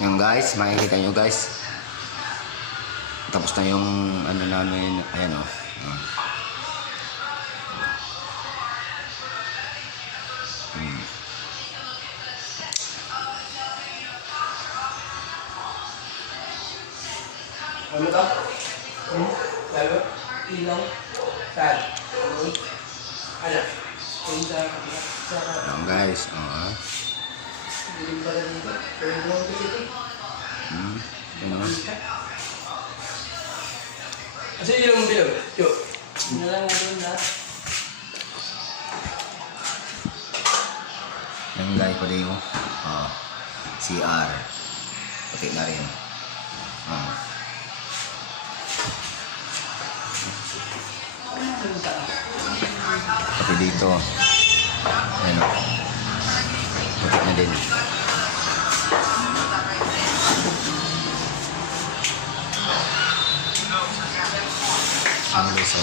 Yan guys, makikita nyo guys. Tapos na yung ano namin. Ayan o. Ano ka? Lalo? Ilaw? Saan? Ano? Yan guys. Dilim pala dito. Pero buwan ko dito. Yan o. Kasi ilaw mo bilog? Yo. Ano lang nga doon lahat? Yan guys, pwede yung CR. Puti na rin. Pati dito. Ayan o. Puti na din. Ano guys o.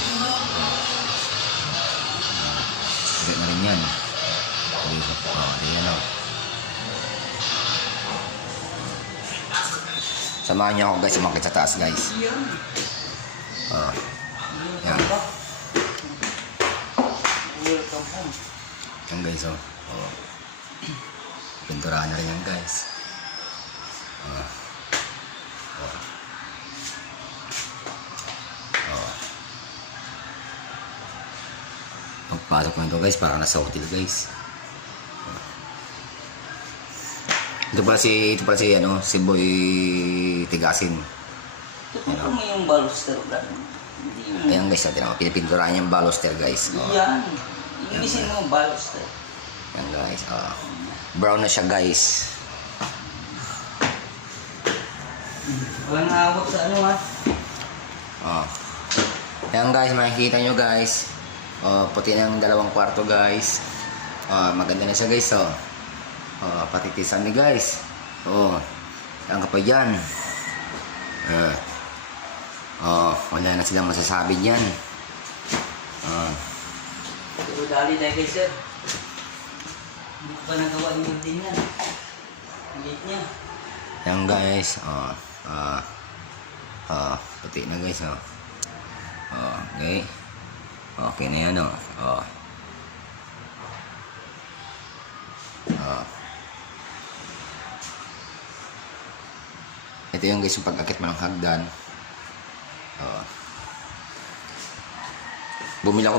Puti na rin yan. Ayan o. Samahan niyo ako guys, umakit sa taas guys. Yan. Yan guys Pinturahan na rin yan guys. Pagpasok mo ito guys, parang nasa hotel guys. Ito pala si Boy Tigasin. Tutukan mo yung baluster lang. Ayan guys, natin ako. Pinipinturahan yung baluster guys. Yan. Inisin mo yung baluster. Ayan guys. Brown na siya guys. Walang awat sa ano ha. Ayan guys, makikita nyo guys. Puti na yung 2 kwarto guys. Maganda na siya guys. Patitisan ni guys. Ayan ka pa dyan. Wala na silang masasabi dyan. Pero dali dahil kay sir. Hindi ko pa nagawa yung din yan. Higit niya. Ayan guys. Puti na guys. Okay. Okay na yan Ito yung guys yung pag-akit mo ng hagdan. Bumili ako